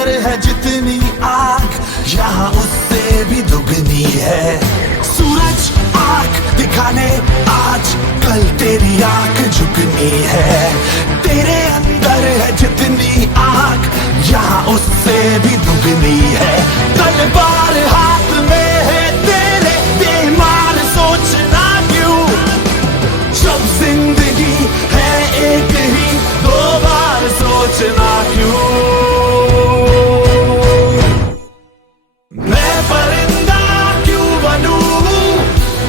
है जितनी आग यहाँ उससे भी दुगनी है। सूरज आंख दिखाने आज कल तेरी आंख झुकनी है। तेरे अंदर है जितनी आग यहाँ उससे भी दुगनी है। तलवार हाथ में है तेरे बेईमान सोचना क्यों। जब जिंदगी है एक ही दो बार सोचना क्यों। मैं परिंदा क्यों बनूं,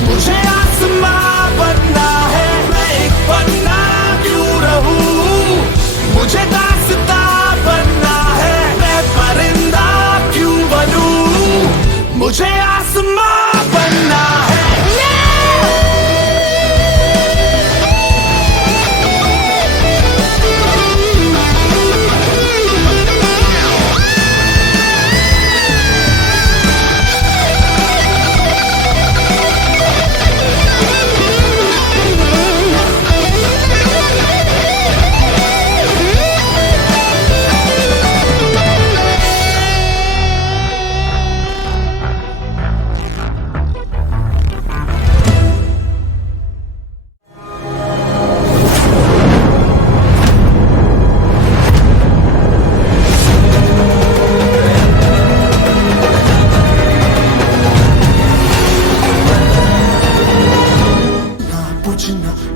मुझे आसमां बनना है। मैं एक पन्ना क्यों रहूं, मुझे दास्तां बनना है। मैं परिंदा क्यों बनूं, मुझे आसमां बनना है।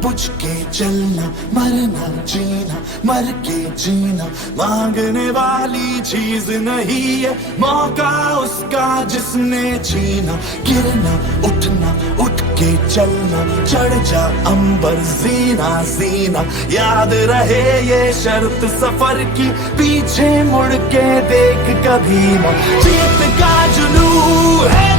बुझ के चलना, मरना जीना, मर के जीना मांगने वाली चीज नहीं है। मौका उसका जिसने छीना। गिरना उठना, उठ के चलना, चढ़ जा अंबर जीना जीना। याद रहे ये शर्त सफर की, पीछे मुड़ के देख कभी ना। जीत का जुनून है